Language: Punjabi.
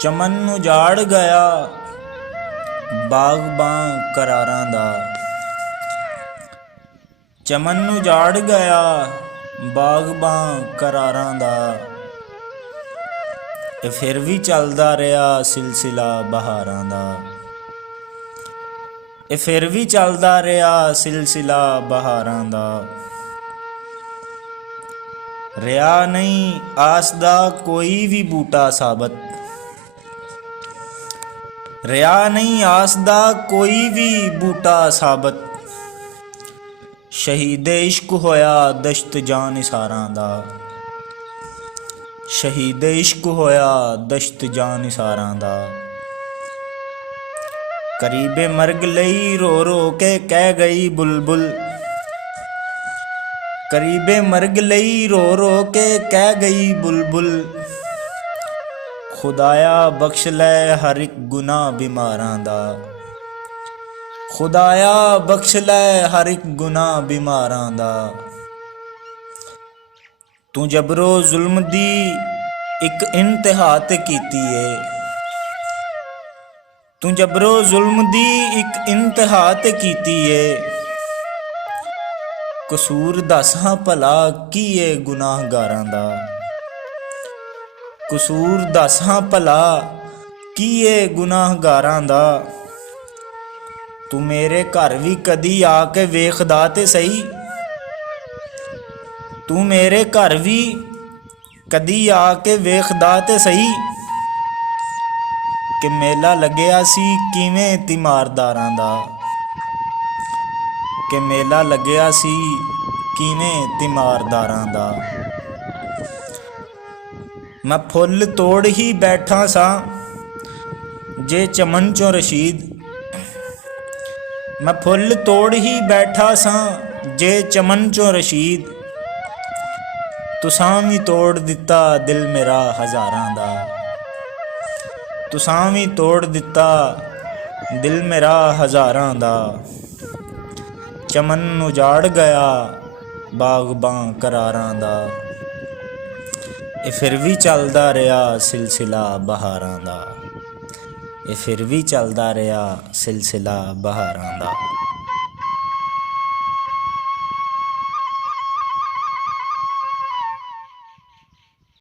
ਚਮਨ ਨੂੰ ਜਾੜ ਗਿਆ ਬਾਗਬਾਨ ਕਰਾਰਾਂ ਦਾ। ਚਮਨ ਨੂੰ ਜਾੜ ਗਿਆ ਬਾਗਬਾਨ ਕਰਾਰਾਂ ਦਾ। ਇਹ ਫਿਰ ਵੀ ਚੱਲਦਾ ਰਿਹਾ ਸਿਲਸਿਲਾ ਬਹਾਰਾਂ ਦਾ। ਇਹ ਫਿਰ ਵੀ ਚੱਲਦਾ ਰਿਹਾ ਸਿਲਸਿਲਾ ਬਹਾਰਾਂ ਦਾ। ਰਿਹਾ ਨਹੀਂ ਆਸ ਦਾ ਕੋਈ ਵੀ ਬੂਟਾ ਸਾਬਤ। ਰਿਹਾ ਨਹੀਂ ਆਸ ਦਾ ਕੋਈ ਵੀ ਬੂਟਾ ਸਾਬਤ। ਸ਼ਹੀਦੇ ਇਸ਼ਕ ਹੋਇਆ ਦਸ਼ਤ ਜਾਨ ਨਿਸਾਰਾਂ ਦਾ। ਸ਼ਹੀਦੇ ਇਸ਼ਕ ਹੋਇਆ ਦਸ਼ਤ ਜਾਨ ਨਿਸਾਰਾਂ ਦਾ। ਕਰੀਬੇ ਮਰਗ ਲਈ ਰੋ ਰੋ ਕੇ ਕਹਿ ਗਈ ਬੁਲਬੁਲ। ਕਰੀਬੇ ਮਰਗ ਲਈ ਰੋ ਰੋ ਕੇ ਕਹਿ ਗਈ ਬੁਲਬੁਲ। ਖੁਦਾਇਆ ਬਖਸ਼ ਲੈ ਹਰ ਇੱਕ ਗੁਨਾਹ ਬਿਮਾਰਾਂ ਦਾ। ਖੁਦਾਇਆ ਬਖਸ਼ ਲੈ ਹਰ ਇੱਕ ਗੁਨਾਹ ਬਿਮਾਰਾਂ ਦਾ। ਤੂੰ ਜਬਰੋ ਜ਼ੁਲਮ ਦੀ ਇੱਕ ਇੰਤਹਾ ਤੇ ਕੀਤੀ ਏ। ਤੂੰ ਜਬਰੋ ਜ਼ੁਲਮ ਦੀ ਇੱਕ ਇੰਤਹਾ ਤੇ ਕੀਤੀ ਏ। ਕਸੂਰ ਦੱਸ ਹਾਂ ਭਲਾ ਕੀ ਏ ਗੁਨਾਹਗਾਰਾਂ ਦਾ। ਕਸੂਰ ਦੱਸ ਹਾਂ ਭਲਾ ਕੀ ਏ ਗੁਨਾਹਗਾਰਾਂ ਦਾ। ਤੂੰ ਮੇਰੇ ਘਰ ਵੀ ਕਦੀ ਆ ਕੇ ਵੇਖਦਾ ਤੇ ਸਹੀ। ਤੂੰ ਮੇਰੇ ਘਰ ਵੀ ਕਦੀ ਆ ਕੇ ਵੇਖਦਾ ਤੇ ਸਹੀ। ਕਿ ਮੇਲਾ ਲੱਗਿਆ ਸੀ ਕਿਵੇਂ ਤੀਮਾਰਦਾਰਾਂ ਦਾ। ਕਿ ਮੇਲਾ ਲੱਗਿਆ ਸੀ ਕਿਵੇਂ ਤੀਮਾਰਦਾਰਾਂ ਦਾ। ਮੈਂ ਫੁੱਲ ਤੋੜ ਹੀ ਬੈਠਾ ਸਾਂ ਜੇ ਚਮਨ ਚੋਂ ਰਸ਼ੀਦ। ਮੈਂ ਫੁੱਲ ਤੋੜ ਹੀ ਬੈਠਾ ਸਾਂ ਜੇ ਚਮਨ ਚੋਂ ਰਸ਼ੀਦ। ਤੁਸਾਂ ਵੀ ਤੋੜ ਦਿੱਤਾ ਦਿਲ ਮੇਰਾ ਹਜ਼ਾਰਾਂ ਦਾ। ਤੁਸਾਂ ਵੀ ਤੋੜ ਦਿੱਤਾ ਦਿਲ ਮੇਰਾ ਹਜ਼ਾਰਾਂ ਦਾ। ਚਮਨ ਨੂੰ ਜਾੜ ਗਿਆ ਬਾਗਬਾਨ ਕਰਾਰਾਂ ਦਾ। ਇਹ ਫਿਰ ਵੀ ਚੱਲਦਾ ਰਿਹਾ ਸਿਲਸਿਲਾ ਬਹਾਰਾਂ ਦਾ। ਇਹ ਫਿਰ ਵੀ ਚੱਲਦਾ ਰਿਹਾ ਸਿਲਸਿਲਾ ਬਹਾਰਾਂ ਦਾ।